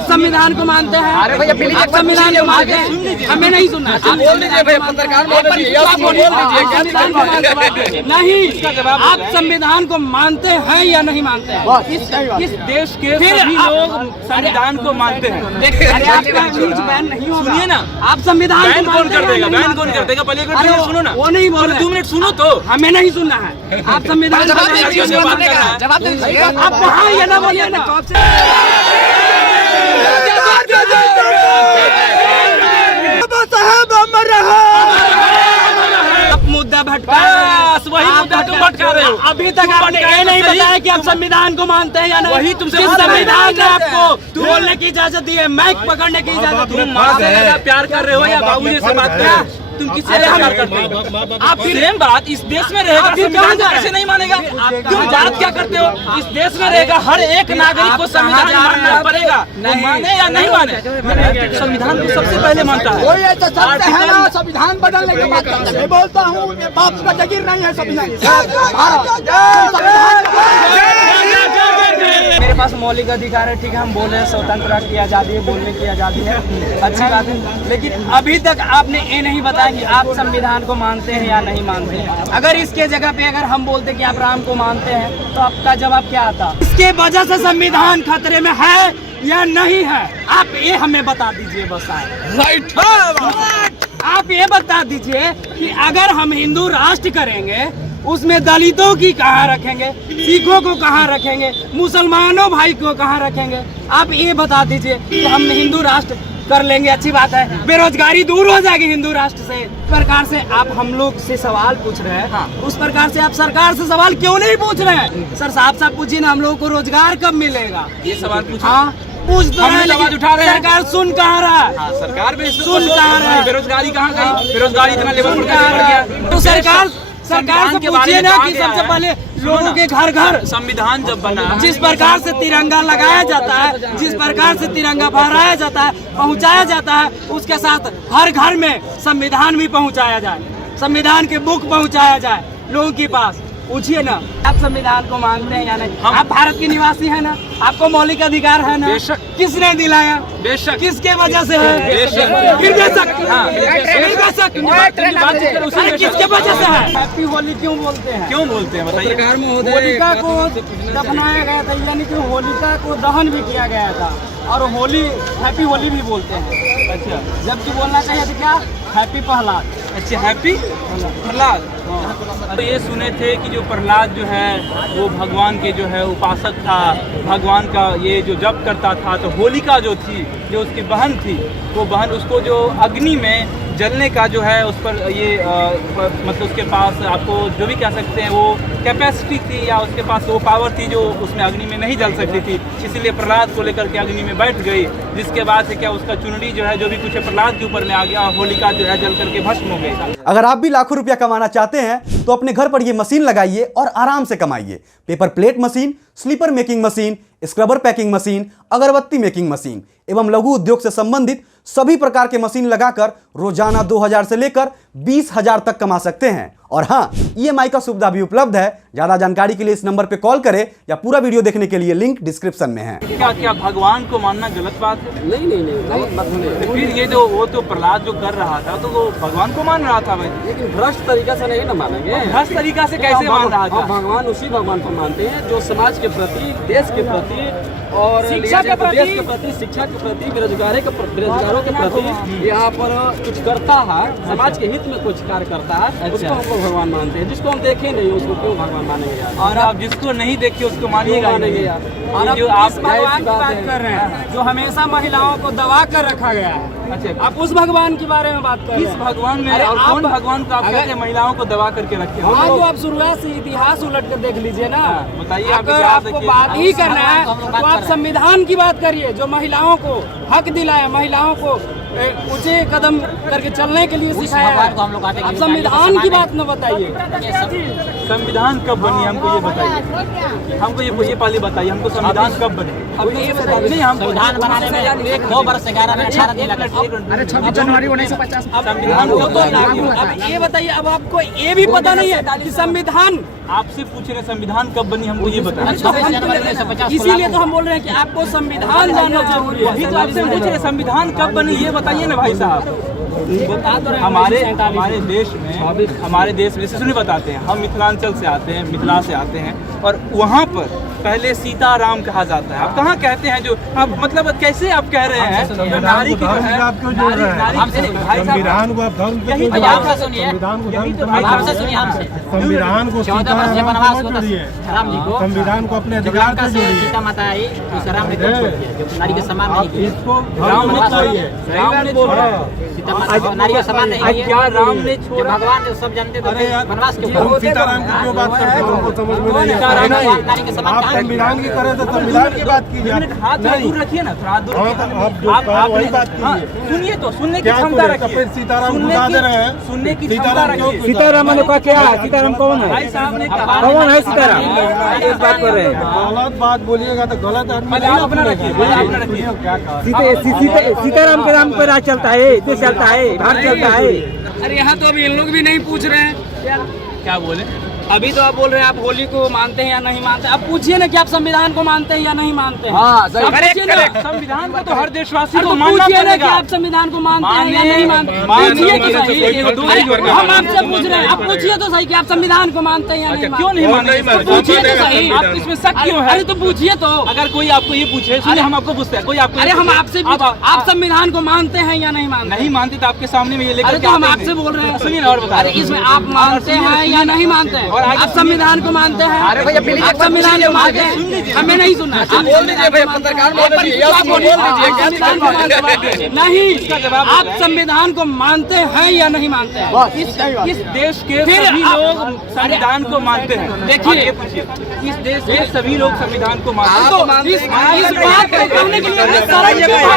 आप संविधान को मानते हैं? आप संविधान को मानते हैं? हमें नहीं सुनना। नहीं, आप संविधान को मानते हैं या नहीं मानते हैं? इस देश के सभी लोग संविधान को मानते हैं। अरे आपका न्यूज बैन नहीं होगा। सुनिए ना, आप संविधान बैन कौन कर देगा? बैन कौन कर देगा? पहले सुनो ना। वो नहीं बोल रहे। 2 मिनट सुनो तो। हमें नहीं सुनना है। आप संविधान जवाब आप वहाँ ये ना बोलिए ना। मुद्दा भटका, वही मुद्दा तुम भटका रहे हो। अभी तक आपने ये नहीं बताया कि आप संविधान को मानते हैं या नहीं। वही तुमसे संविधान ने आपको बोलने की इजाजत दी है, माइक पकड़ने की इजाजत दी है। तुम माँ से ज्यादा प्यार कर रहे हो या बाबूजी से बात कर रहे हो? तुम किससे प्यार करते हो? आप सेम बात इस देश में रहेगा, संविधान को कैसे नहीं मानेगा? तुम बात क्या करते हो? इस देश में रहेगा हर एक नागरिक को संविधान मानना पड़ेगा, माने या नहीं माने। संविधान को सबसे पहले मानता है। संविधान बदलने की बात करते हैं। बोलता हूँ बाप का जागीर नहीं है संविधान। मेरे पास मौलिक अधिकार है, ठीक है, हम बोले स्वतंत्रता की आज़ादी है, बोलने की आज़ादी है, अच्छी बात है। लेकिन अभी तक आपने ये नहीं बताया कि आप संविधान को मानते हैं या नहीं मानते हैं। अगर इसके जगह पे अगर हम बोलते कि आप राम को मानते हैं तो आपका जवाब क्या आता? इसके वजह से संविधान खतरे में है या नहीं है, आप ये हमें बता दीजिए बस। राइट, आप ये बता दीजिए कि अगर हम हिंदू राष्ट्र करेंगे उसमें दलितों की कहाँ रखेंगे, सिखों को कहाँ रखेंगे, मुसलमानों भाई को कहाँ रखेंगे? आप ये बता दीजिए कि हम हिंदू राष्ट्र कर लेंगे, अच्छी बात है, बेरोजगारी दूर हो जाएगी हिंदू राष्ट्र से। इस प्रकार से आप हम लोग से सवाल पूछ रहे हैं, उस प्रकार से आप सरकार से सवाल क्यों नहीं पूछ रहे हैं? सर साफ साफ पूछिए ना, हम लोगों को रोजगार कब मिलेगा? ये सवाल पूछो। हाँ पूछ तो हम आवाज उठा रहे हैं। सरकार सुन कहाँ रहा है? सरकार भी सुन कहाँ रहा है? बेरोजगारी कहाँ गई? बेरोजगारी इतना लेवल पर कैसे बढ़ गया? तो सरकार से पूछिए ना कि सबसे पहले लोगों के घर घर संविधान जब बना, जिस प्रकार से तिरंगा लगाया जाता है, जिस प्रकार से तिरंगा फहराया जाता है, पहुंचाया जाता है, उसके साथ हर घर में संविधान भी पहुंचाया जाए, संविधान के बुक पहुंचाया जाए लोगों के पास। पूछिए ना, आप संविधान को मानते हैं या नहीं? आप भारत के निवासी हैं ना, आपको मौलिक अधिकार है ना? बेशक। किसने दिलाया? बेशक। किसके वजह से है? बेशक। फिर बेशक, किसके वजह से है? हैप्पी होली क्यों बोलते हैं? क्यों बोलते हैं बताइए? होलिका को दफनाया गया था, यानी कि होलिका को दहन भी किया गया था, और होली हैप्पी होली भी बोलते हैं। अच्छा, जबकि बोलना चाहिए था क्या? हैप्पी प्रहलाद। अच्छा, हैप्पी प्रहलाद। तो ये सुने थे कि जो प्रहलाद जो है वो भगवान के जो है उपासक था, भगवान का ये जो जप करता था, तो होलिका जो थी, जो उसकी बहन थी, वो बहन उसको जो अग्नि में जलने का जो है उस पर ये मतलब उसके पास आपको जो भी कह सकते हैं वो कैपेसिटी थी, या उसके पास वो पावर थी जो उसमें अग्नि में नहीं जल सकती थी, इसलिए प्रहलाद को लेकर के अग्नि में बैठ गई, जिसके बाद से क्या उसका चुनरी जो है जो भी कुछ है प्रहलाद के ऊपर में आ गया, होलिका जो है जल करके भस्म हो गई। अगर आप भी लाखों रुपया कमाना चाहते हैं तो अपने घर पर ये मशीन लगाइए और आराम से कमाइए। Paper plate machine, slipper making machine, scrubber packing machine, अगरबत्ती मेकिंग मशीन एवं लघु उद्योग से संबंधित सभी प्रकार के मशीन लगाकर रोजाना 2000 से लेकर 20,000 तक कमा सकते हैं। और हाँ, EMI का सुविधा भी उपलब्ध है। ज्यादा जानकारी के लिए इस नंबर पे कॉल करें या पूरा वीडियो देखने के लिए लिंक डिस्क्रिप्शन में है। क्या क्या भगवान को मानना गलत बात है? नहीं, फिर ये जो वो तो प्रहलाद जो कर रहा था तो वो भगवान को मान रहा था भाई, लेकिन भ्रष्ट तरीका से नहीं ना मानेंगे। भ्रष्ट तरीका से कैसे मान रहा था? भगवान उसी भगवान को मानते हैं जो समाज के प्रति, देश के प्रति और शिक्षा के प्रति, शिक्षा के प्रति, बेरोजगारों के प्रति यहाँ पर कुछ करता है, समाज के हित में कुछ कार्य करता है, उसको हम लोग भगवान मानते हैं। जिसको हम देखे नहीं उसको क्यों भगवान मानेंगे यार? और आप जिसको नहीं देखे उसको मानिएगा मानेंगे यार? और जो आप भगवान की बात कर रहे हैं जो हमेशा महिलाओं को दबा कर रखा गया है। अच्छा, आप उस भगवान के बारे में बात कर रहे किस हैं? भगवान में? अरे और कौन आप- भगवान को आप कहते हैं महिलाओं को दबा करके रखे? हाँ, तो आप शुरुआत से इतिहास उलट कर देख लीजिए ना। बताइए, आप अगर इतिहास आपको देखिए। बात ही करना है तो आप संविधान की बात करिए जो महिलाओं को हक दिलाया, महिलाओं को ऊंचे कदम करके चलने के लिए सिखाया है। आप संविधान की बात न बताइए। संविधान कब बनी हमको ये बताइए, हमको ये पहले बताइए, हमको संविधान कब बने? नहीं, हम संविधान बनाने में 2 वर्ष 11 में 18 दिन लगा। अरे 26 जनवरी 1950 संविधान को तो अब ये बताइए, अब आपको ये भी पता नहीं है कि संविधान, आपसे पूछ रहे संविधान कब बनी, हमको ये बताएं। 26 जनवरी 1950 इसीलिए तो हम बोल रहे हैं कि आपको संविधान जानना जरूरी है। वही तो आपसे पूछ रहे संविधान कब बनी, ये बताइए ना भाई साहब। बता तो रहे हैं, हमारे देश में जैसे बताते हैं, हम मिथिलांचल से आते हैं, मिथिला से आते हैं, और वहाँ पर पहले सीताराम कहा जाता है। आप कहाँ कहते हैं जो आप, मतलब कैसे आप कह रहे हैं जो नारी की जो है, संविधान को आप धर्म यही तो आपसे सुनिए, आपसे सुनिए, हमसे संविधान को 14 वर्ष के वनवास को जोड़िए, राम जी को संविधान को अपने जब अधिकार लंका से से जोड़िए। सीता माता आई तो राम ने क्यों छोड़ दिया, जब नारी के समान नहीं किया। इसको राम ने बताइए। राम ने छोड़ा, सीता माता नारी के समान नहीं किया। क्या राम ने जब छोड़ा? भगवान जो सब जानते थे वनवास क्यों हम सीताराम की क्यों बात करते हैं, हमको समझ में नहीं आता। भगवान नारी के समान आप कहाँ है? संविधान की करें तो संविधान की बात कीजिए। हाथ थोड़ा दूर रखिए ना, थोड़ा दूर हाँ, रखिए। तो आप जो कहा वही बात कीजिए। सुनिए तो, सुनने की क्या क्षमता सुने? रखिए। फिर सीताराम सुनने घुसा की- दे रहे हैं। सुनने की क्षमता सीताराम क्यों रखिए। सीताराम का क्या है? सीताराम कौन है? भाई साहब ने कहा, कौन है सीताराम? इस बात कर रहे हैं। गलत बात बोलिएगा तो गलत आदमी पहले आप अपना रखिए, पहले आप अपना रखिए। क्या कहा? सीताराम के नाम पर राज चलता है, देश चलता है, भारत चलता है। अरे यहाँ तो अभी इन लोग भी नहीं पूछ रहे हैं। क्या बोले? अभी तो आप बोल रहे हैं आप होली को मानते हैं या नहीं मानते। अब पूछिए ना कि आप संविधान को मानते हैं या नहीं मानते हैं। अब पूछिए ना। संविधान को तो हर देशवासी अरे को तो मानना पूछिए ना कि पड़ेगा। आप संविधान को मानते हैं या माने- नहीं मानते। माने- पूछिए तो माने- सही। अरे हम आपसे पूछ रहे हैं, आप पूछिए तो सही कि आप संविधान को मानते हैं या नहीं क्यों नहीं मानते। मानते? तो पूछिए तो सही। आप इसमें शक क्यों है? अरे तो पूछिए तो। अगर कोई आपको ये पूछे, सुनिए, हम आपको पूछते हैं, कोई आपको अरे हम आपसे आप संविधान को मानते हैं या नहीं मानते। नहीं मानते तो आपके सामने में ये लेकर अरे के तो हम आते आपसे हैं। बोल रहे हैं। सुनिए ना और बता अरे इसमें आप मानते हैं या नहीं मानते हैं। और आगे आप संविधान को मानते हैं। अरे भैया, प्लीज आप संविधान को मानते हैं। हमें नहीं सुनना। आप बोल दीजिए भैया, पत्रकार महोदय, आप बोल दीजिए। नहीं, आप संविधान को मानते हैं या नहीं मानते हैं। इस देश के फिर सभी आप- लोग संविधान को मानते हैं। देखिए, आगे पूछिए। इस देश के सभी लोग संविधान को मानते हैं। तो इस बात को कहने के लिए हमें शर्म क्यों है?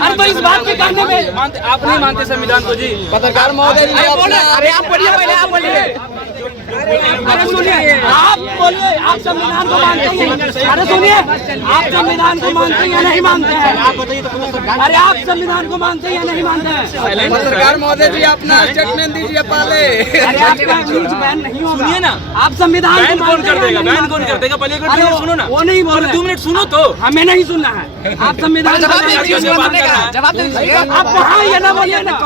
अरे तो इस बात के कहने में आप नहीं मानते संविधान को जी? पत्रकार महोदय, अरे आप बोलिए, पहले आप बोलिए। अरे सुनिए, आप बोलिए, आप संविधान को मानते हैं। अरे सुनिए, आप संविधान को मानते हैं या नहीं मानते हैं। अरे आप संविधान को मानते हैं या नहीं मानते हैं। पत्रकार महोदय जी अपना स्टेटमेंट दीजिए पहले। अरे आपका न्यूज बैन नहीं होगा। सुनिए ना। आप संविधान को बैन कौन मानते कर हैं या देगा? नहीं बैन मानते कौन हैं? कर देगा? पहले एक अरे मिनट सुनो ना। वो नहीं बोल रहे। 2 मिनट सुनो तो। हमें नहीं सुनना है। आप संविधान जवाब दीजिए, उसके बाद करना है। जवाब दीजिए। आप वहाँ ये ना बोलिए ना।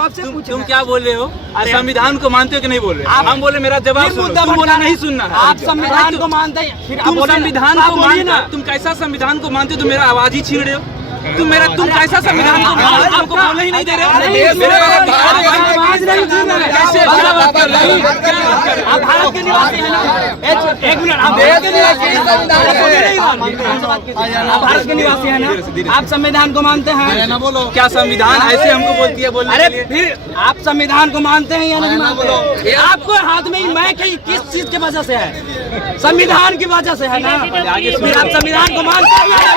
तुम क्या बोल रहे हो? अरे संविधान को मानते हो कि नहीं बोल रहे? आप- हम बोले मेरा जवाब सुनो। तुम बोला नहीं सुनना है। आप संविधान को मानते हैं, फिर आप तुम बोलिए ना। संविधान आप को बोलिए मानते, तुम कैसा संविधान को मानते हो? तुम मेरा आवाज ही छीन रहे हो। तुम कैसा संविधान को मानते हो? आपको बोलने ही नहीं दे रहे हो। मेरा आवाज नहीं सुन रहे। कैसे क्या बात कर रहे हो? क्या बात कर रहे हो? आप भारत के निवासी हैं ना। एक मिनट, आप भारत के निवासी हैं। आप भारत के निवासी हैं ना। आप संविधान को मानते हैं। क्या संविधान ऐसे हमको बोलती है बोलने अरे के लिए? फिर आप संविधान को मानते हैं या नहीं मानते हैं? आपको हाथ में मैक है, किस चीज की वजह से है? संविधान की वजह से है ना। फिर आप संविधान को मानते हैं या नहीं?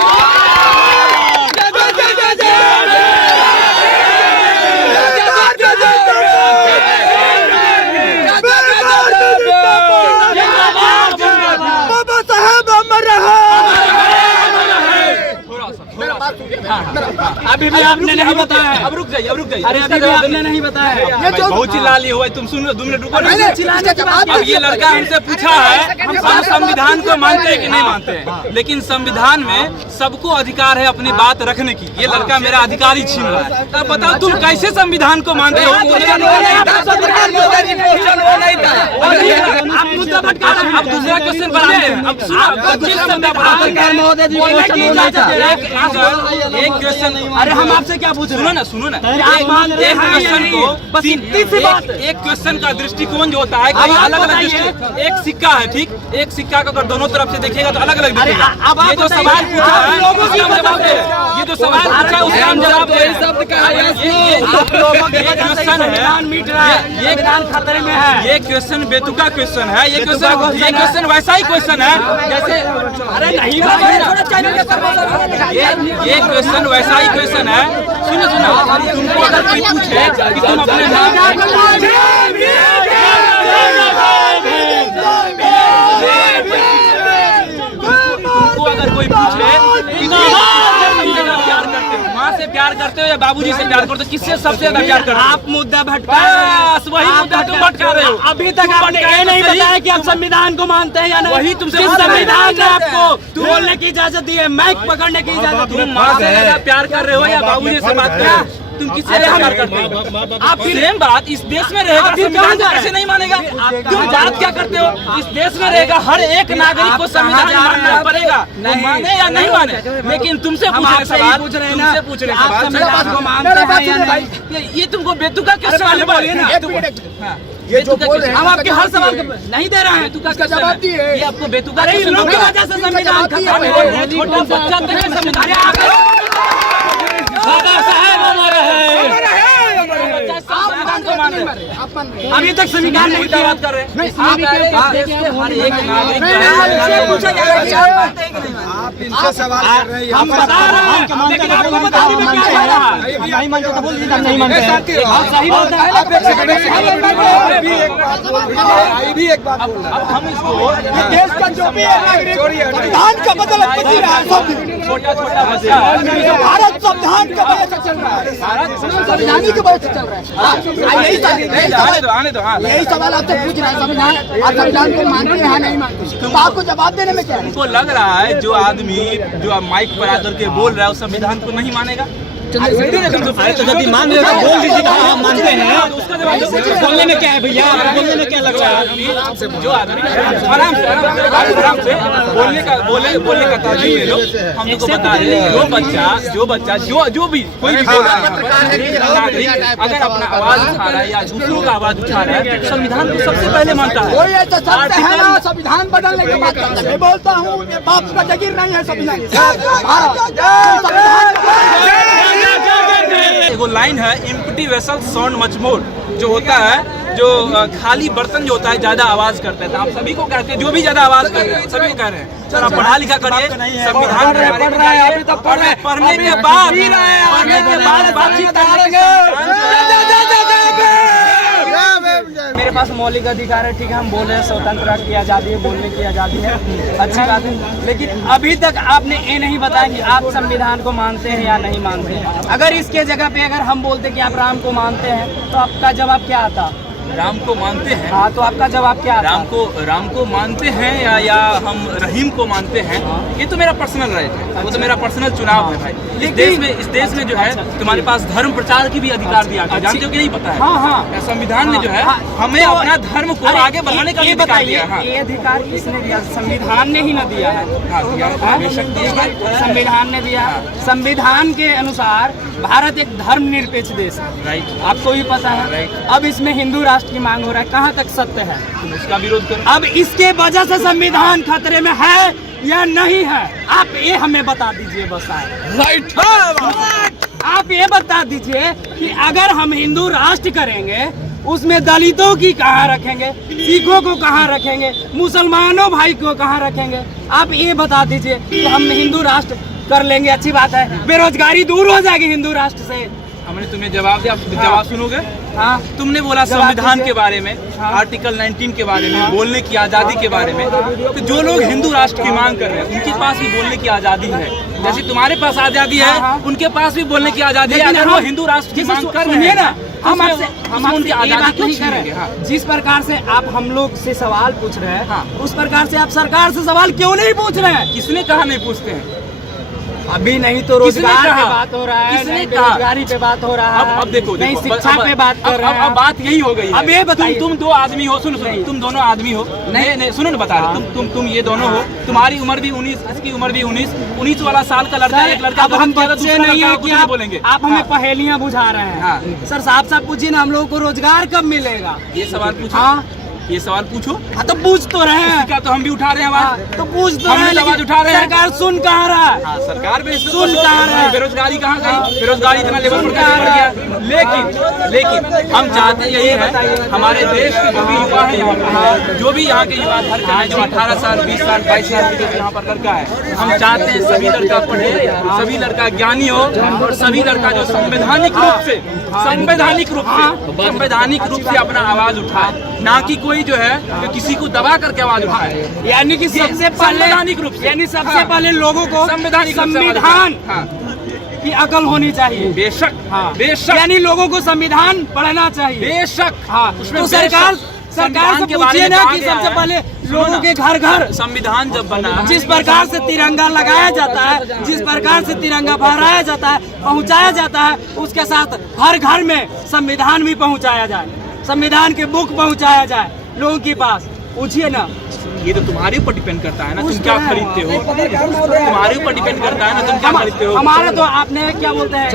अभी भी आपने नहीं बताया है। अब रुक जाइए, अब रुक जाइए। अरे अभी भी आपने नहीं बताया है। बहुत चिल्ला लिए हो भाई, तुम सुनो, 2 मिनट रुको ना। चिल्लाने की बात अब ये लड़का हमसे पूछा है हम संविधान को मानते हैं कि नहीं मानते हैं, लेकिन संविधान में सबको अधिकार है अपनी बात रखने की। ये लड़का मेरा अधिकार ही छीन रहा है। तब बताओ तुम कैसे संविधान को मानते हो? आप मुद्दा भटका रहे हैं। अब दूसरा क्वेश्चन बढ़ाते हैं। अब सुनो, अब दूसरा मुद्दा बढ़ाते हैं। महोदय जी, एक क्वेश्चन। अरे हम आपसे क्या पूछ रहे सुनो हैं? ना, सुनो ना। आप मान रहे एक हैं या क्वेश्चन नहीं? को बस इतनी सी बात है। एक क्वेश्चन का दृष्टिकोण जो होता है अब आप अलग अलग बताइए। एक सिक्का है, ठीक? एक सिक्का को अगर दोनों तरफ से देखिएगा तो अलग अलग अरे दिखेगा। अब आप ये जो बताइए, सवाल पूछा आप है लोगों की उसका हम जवाब दे। ये जो सवाल पूछा है उसका हम जवाब दे। आप लोगों की वजह से संविधान मिट रहा है, ये संविधान खतरे में है। ये क्वेश्चन बेतुका क्वेश्चन है। ये क्वेश्चन वैसा ही क्वेश्चन है जैसे अरे नहीं बताइए ना। ये क्वेश्चन वैसा ही क्वेश्चन है। सुनो सुनो, तुमको अगर कोई पूछे कि तुम अपने तुमको अगर कोई पूछे प्यार करते हो या बाबूजी से प्यार करते हो? किससे सबसे ज्यादा प्यार करते हो? आप मुद्दा भटका रहे हैं। बस वही मुद्दा तुम भटका रहे हो। अभी तक आपने ये नहीं बताया कि आप संविधान को मानते हैं या नहीं। वही तुमसे किस पूछ रहे हैं। संविधान ने आपको बोलने की इजाजत दी है, माइक पकड़ने की इजाजत दी तुम है? माँ से ज्यादा प्यार कर रहे हो या बाबूजी से बात कर रहे हो? तुम किससे ज्यादा प्यार करते हो? आप सेम बात इस देश में रहेगा, संविधान को कैसे नहीं मानेगा? तुम बात क्या करते हो? इस देश में रहेगा हर एक नागरिक को संविधान मानना पड़ेगा, वो माने या नहीं माने। लेकिन तुमसे पूछ रहे सवाल, तुमसे पूछ रहे आप सवाल, संविधान को मानते हैं या नहीं? ये तुमको बेतुका क्यों सवाल बोलिए ना? ये जो बोल रहे हैं हम आपके हर सवाल का नहीं दे रहे हैं। बेतुका का जवाब दिए। ये आपको बेतुका अरे इन लोगों की क्यों वजह से संविधान खत्म अरे हो वो छोटा बच्चा देख के संविधान बाबा साहेब अमर है। संविधान को मान रहे हैं। अभी तक स्वीकार नहीं किया। बात कर रहे हैं। आप देश के हर एक नागरिक आप इनसे सवाल कर रहे हैं। हम बता रहे हैं, लेकिन आपको बताने में क्या जा रहा है? नहीं मानते तो बोल दीजिए हम नहीं मानते हैं। आप सही बोलते हैं। आई भी एक बात बोल रहा है। अब हम इसको देश का जो भी है नागरिक संविधान का मतलब बदल रहा है। सब छोटा छोटा बच्चा भारत संविधान का वजह से चल रहा है। संविधान ही की वजह से चल रहा है। आने दो हाँ। यही सवाल आपसे पूछ रहा है। संविधान आप संविधान को मानते हैं या नहीं मानते? तो आपको जवाब देने में क्या है? उनको लग रहा है जो आदमी जो अब माइक पर आकर के बोल रहा है उस संविधान को नहीं मानेगा। तो जब मान रहे हो बोल दीजिए हम मानते हैं। बोलने में क्या है भैया? बोलने में क्या लग रहा है? जो आदमी आराम से बोलने का तालीम ले लो। हम लोग को बता रहे हैं जो बच्चा जो भी कोई भी नागरिक अगर अपना आवाज उठा रहा है या दूसरों का आवाज उठा रहा है तो संविधान को सबसे पहले मानता है। कोई ऐसा शब्द है ना संविधान बदलने की बात करता है। मैं बोलता हूँ ये बाप का जागीर नहीं है एगो लाइन है empty vessel sound much more, जो होता है जो खाली बर्तन जो होता है ज्यादा आवाज करता है। तो आप सभी को कहते हैं जो भी ज्यादा आवाज कर रहे हैं सभी को कह रहे हैं सर आप पढ़ा लिखा करिए, संविधान के बारे में जाइए, पढ़ने के बाद बातचीत मेरे पास मौलिक अधिकार है, ठीक है, हम बोल रहे हैं स्वतंत्रता की आज़ादी है, बोलने की आज़ादी है, अच्छी बात है। लेकिन अभी तक आपने ये नहीं बताया कि आप संविधान को मानते हैं या नहीं मानते हैं। अगर इसके जगह पे अगर हम बोलते कि आप राम को मानते हैं तो आपका जवाब क्या आता? राम को मानते हैं। हाँ, तो आपका जवाब क्या आता? राम को मानते हैं या हम रहीम को मानते हैं, ये तो मेरा पर्सनल राइट है, वो तो मेरा पर्सनल चुनाव है भाई। इस देश में जो है तुम्हारे पास धर्म प्रचार की भी अधिकार दिया गया, जानते हो कि नहीं पता है? हाँ हाँ, संविधान ने जो है हमें अपना धर्म को आगे बढ़ाने का अधिकार दिया है। ये अधिकार किसने दिया? संविधान ने ही न दिया है। संविधान ने दिया। संविधान के अनुसार भारत एक धर्मनिरपेक्ष देश है, राइट, आपको भी पता है। अब इसमें हिंदू राष्ट्र की मांग हो रहा है, कहाँ तक सत्य है? उसका विरोध करो। अब इसके वजह से संविधान खतरे में है या नहीं है, आप ये हमें बता दीजिए बस। राइट, आप ये बता दीजिए कि अगर हम हिंदू राष्ट्र करेंगे उसमें दलितों की कहाँ रखेंगे, सिखों को कहाँ रखेंगे, मुसलमानों भाई को कहाँ रखेंगे? आप ये बता दीजिए कि हम हिंदू राष्ट्र कर लेंगे, अच्छी बात है, बेरोजगारी दूर हो जाएगी हिंदू राष्ट्र से। हमने तुम्हें जवाब दिया, जवाब सुनोगे? हाँ, तुमने बोला संविधान के बारे में, आर्टिकल 19 के बारे में, बोलने की आज़ादी के बारे में। तो जो लोग हिंदू राष्ट्र की मांग कर रहे हैं उनके पास भी बोलने की आज़ादी है, जैसे तुम्हारे पास आज़ादी है उनके पास भी बोलने की आज़ादी है। अगर वो हिंदू राष्ट्र की मांग कर रहे हैं ना, हम उनकी आज़ादी क्यों छीनेंगे? जिस प्रकार से आप हम लोग से सवाल पूछ रहे हैं, उस प्रकार से आप सरकार से सवाल क्यों नहीं पूछ रहे हैं? किसने कहा नहीं पूछते हैं? अभी नहीं तो रोजगार पे बात हो रहा है, नहीं बेरोजगारी पे बात हो रहा है, अब देखो नहीं शिक्षा पे बात कर रहे हैं। अब बात यही हो गई है। अब ये बताइए, तुम दो आदमी हो, सुनो तुम दोनों आदमी हो, नहीं सुनो ना बता रहे, तुम ये दोनों हो, तुम्हारी उम्र भी 19, इसकी उम्र भी 19 वाला साल का लड़का, एक लड़का। अब हम बच्चे नहीं है कि आप बोलेंगे, आप हमें पहेलियां बुझा रहे हैं। सर साफ साफ पूछिए ना, हम लोगों को रोजगार कब मिलेगा? ये सवाल पूछो। हाँ, ये सवाल पूछो। हाँ तो पूछ तो रहे हैं, क्या तो हम भी उठा रहे हैं आवाज, तो पूछ तो हम रहे हैं, आवाज उठा रहे हैं। सरकार सुन कहाँ रहा है? हाँ, सरकार भी सुन कहाँ रहा है? बेरोजगारी कहाँ गई? बेरोजगारी इतना लेवल पर कैसे बढ़ गया? लेकिन हम चाहते यही है, हमारे देश के जो भी युवा है यहाँ पर, जो भी यहाँ के युवा घर के हैं, जो 18 साल 20 साल 22 साल के यहाँ पर लड़का है, हम चाहते हैं सभी लड़का पढ़े, सभी लड़का ज्ञानी हो और सभी लड़का जो संवैधानिक रूप से अपना आवाज उठाए, ना कि कोई जो है किसी को दबा करके आवाज उठाए। यानी कि सबसे पहले संवैधानिक रूप से, यानी सबसे पहले लोगों को संविधान की अकल होनी चाहिए। बेशक, हाँ, बेशक, यानी लोगों को संविधान पढ़ना चाहिए। बेशक। हाँ, उसमें तो सरकार संविधान से के बारे पूछिए में ना कहा कि गया सबसे है। पहले सुनो लोगों ना, के घर घर संविधान जब बना, जिस प्रकार से तिरंगा लगाया जाता है, जिस प्रकार से तिरंगा फहराया जाता है, पहुंचाया जाता है, उसके साथ हर घर में संविधान भी पहुंचाया जाए, संविधान के बुक पहुंचाया जाए लोगों के पास। पूछिए ना, ये तो तुम्हारे ऊपर डिपेंड करता है ना, तुम क्या खरीदते हो। तुम्हारे ऊपर डिपेंड करता है ना, तुम क्या खरीदते हो। हमारे तो आपने क्या बोलते हैं,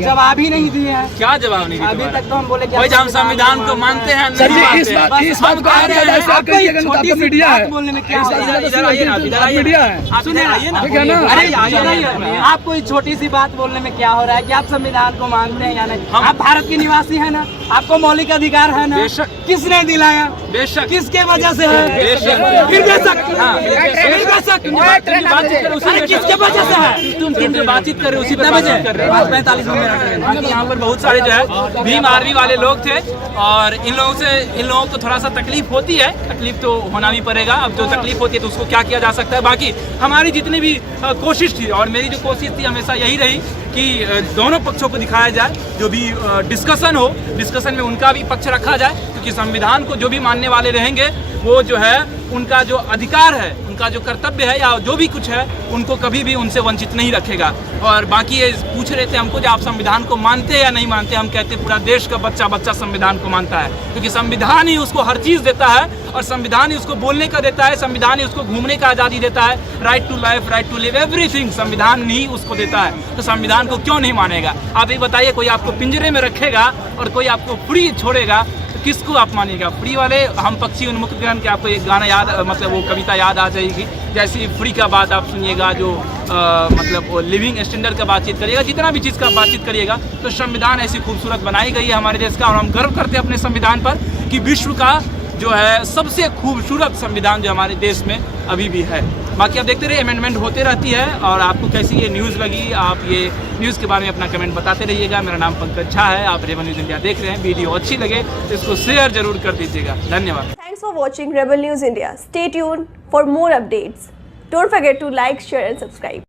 जवाब ही नहीं दिए हैं। क्या जवाब नहीं दिया अभी तुम्हारा? तक तो हम बोले भाई हम संविधान को मानते हैं, नहीं मानते हैं। इस बात को आगे छोटी सी मीडिया बात है। बोलने में क्या होता है? इधर आइए ना, इधर आइए मीडिया ना। है। आप इधर आइए ना। अरे आइए। आपको इस छोटी सी बात बोलने में क्या हो रहा है कि आप संविधान को मानते हैं या नहीं? आप भारत के निवासी हैं ना, आपको मौलिक अधिकार है ना? बेशक। किसने दिलाया? बेशक। किसके वजह से है? बेशक। फिर बेशक। हाँ, फिर बेशक। बातचीत करें उसी अरे पे। किसके वजह से है? तुम जो बातचीत कर रहे हो उसी पे कितने बजे? बातचीत कर रहे हो। 45 मिनट। बाकी यहाँ पर बहुत सारे जो है भीम आर्मी वाले लोग थे और इन लोगों को थोड़ा सा तकलीफ होती है। तकलीफ तो होना भी पड़ेगा। अब जो तकलीफ होती है तो उसको क्या किया जा सकता है। बाकी हमारी जितनी भी कोशिश थी और मेरी जो कोशिश थी हमेशा यही रही कि दोनों पक्षों को दिखाया जाए, जो भी डिस्कशन हो, डिस्कशन में उनका भी पक्ष रखा जाए, क्योंकि संविधान को जो भी मानने वाले रहेंगे वो जो है उनका जो अधिकार है, उनका जो कर्तव्य है या जो भी कुछ है, उनको कभी भी उनसे वंचित नहीं रखेगा। और बाकी ये पूछ रहे थे हमको कि आप संविधान को मानते हैं या नहीं मानते। हम कहते हैं पूरा देश का बच्चा बच्चा संविधान को मानता है, क्योंकि संविधान ही उसको हर चीज़ देता है और संविधान ही उसको बोलने का देता है, संविधान ही उसको घूमने का आज़ादी देता है। Right to life, right to live, everything संविधान ही उसको देता है। तो संविधान को क्यों नहीं मानेगा? आप ये बताइए, कोई आपको पिंजरे में रखेगा और कोई आपको फ्री छोड़ेगा, किसको आप मानिएगा? फ्री वाले हम पक्षी उन्मुक्त ग्रहण के, आपको एक गाना याद, मतलब वो कविता याद आ जाएगी। जैसे फ्री का बात आप सुनिएगा, जो मतलब वो लिविंग स्टैंडर्ड का बातचीत करिएगा, जितना भी चीज़ का बातचीत करिएगा, तो संविधान ऐसी खूबसूरत बनाई गई है हमारे देश का और हम गर्व करते हैं अपने संविधान पर कि विश्व का जो है सबसे खूबसूरत संविधान जो हमारे देश में अभी भी है। बाकी आप देखते रहिए, अमेंडमेंट होते रहती है। और आपको कैसी ये न्यूज़ लगी, आप ये न्यूज़ के बारे में अपना कमेंट बताते रहिएगा। मेरा नाम पंकज झा है, आप रेवन न्यूज़ इंडिया देख रहे हैं। वीडियो अच्छी लगे तो इसको शेयर जरूर कर दीजिएगा। धन्यवाद। Thanks for watching Rebel News India. Stay tuned for more updates. Don't forget to like, share and subscribe.